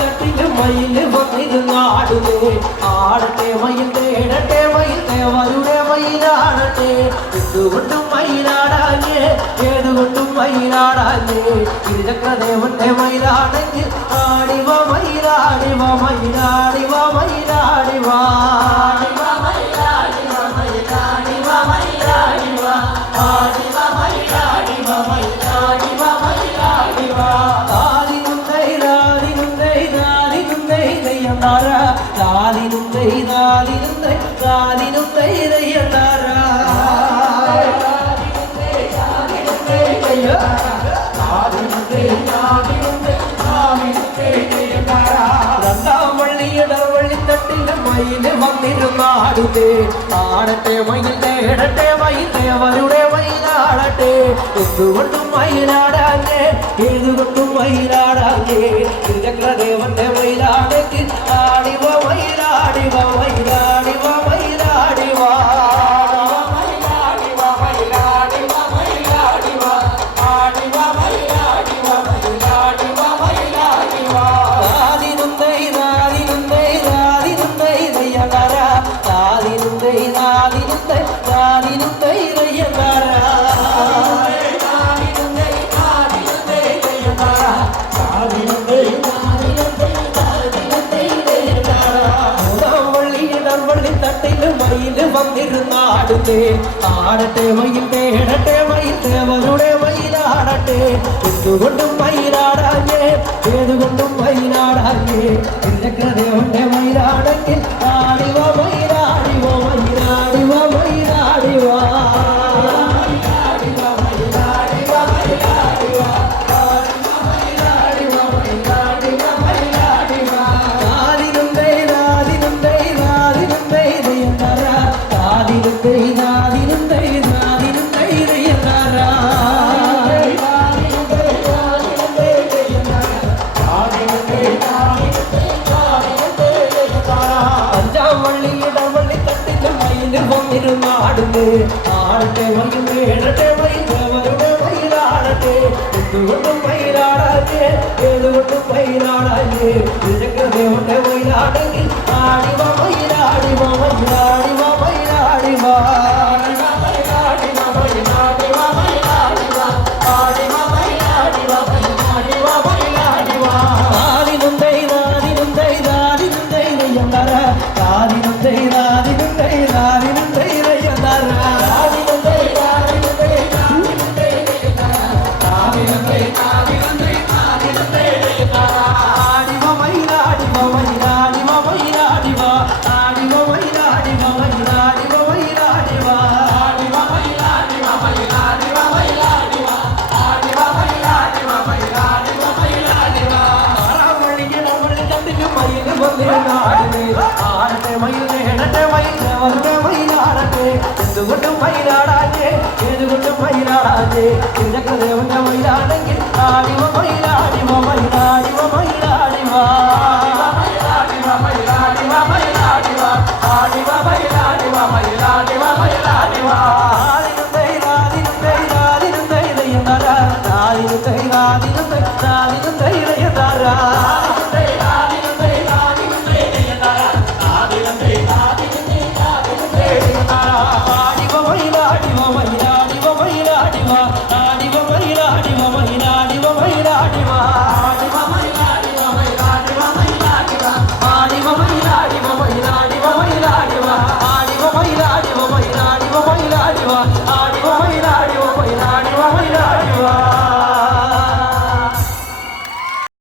തട്ടില് മയില് വന്നിരുന്നാടുന്നേ ആടട്ടെ മയിൽ തേടട്ടെ മയിൽ ദേവരുടെ മയിലാടട്ടെ എന്തുകൊണ്ടും മയിലാടാഞ്ഞേ ഏതുകൊണ്ടും മയിലാടാഞ്ഞേ ഇരുചക്രദേവന്റെ മയിലാണെങ്കിൽ ആടിവ മയിലാടിവ മയിലാടിവ മയിലാടിവ രണ്ടാം വള്ളിയിടവള്ളിത്തട്ടിന്റെ മയില് വന്നിരുന്നാടുന്നേ ആടട്ടെ മയിൽ തേടട്ടെ മയിൽ ദേവരുടെ മയിലാടട്ടെ എന്തുകൊണ്ടും മയിലാടാഞ്ഞേ ഏതുകൊണ്ടും മയിലാടാഞ്ഞേ ഇരുചക്രദേവന്റെ മയിലാണെങ്കിൽ ആടിവ മയിലാടിവ മയിലാടിവ മയിലാടിവ മയില് വന്നിരുന്നാടുന്നേ ആടട്ടെ മയിൽ തേടട്ടെ മയിൽ ദേവരുടെ മയിലാടട്ടെ എന്തുകൊണ്ടും മയിലാടാഞ്ഞേ ഏതുകൊണ്ടും മയിലാടാഞ്ഞേ ഇരുചക്രദേവന്റെ മയിലാണെങ്കിൽ ആടിവ മയിലാടിവ മയിലാടിവ മയിലാടിവ ിരുന്നാടുന്നേ ആടട്ടെ മയിൽ തേടട്ടെ മയിൽ ദേവരുടെ മയിലാടട്ടെ എന്തുകൊണ്ടും മയിലാടാഞ്ഞേ ഏതുകൊണ്ടും മയിലാടാഞ്ഞേ ഇരുചക്രദേവന്റെ മയിലാണെങ്കിൽ ആടിവ മയിലാടിവ മയിലാടിവ മയിലാടിവ ആടട്ടെ മയിൽ തേടട്ടെ മയിൽ ദേവരുടെ മയിലാടട്ടെ എന്തുകൊണ്ടും മയിലാടാഞ്ഞേ ഏതുകൊണ്ടും മയിലാടാഞ്ഞേ ഇരുചക്രദേവന്റെ മയിലാണെങ്കിൽ ആടിവ മയിലാടിവ മയിലാടിവ മയിലാടിവ ാ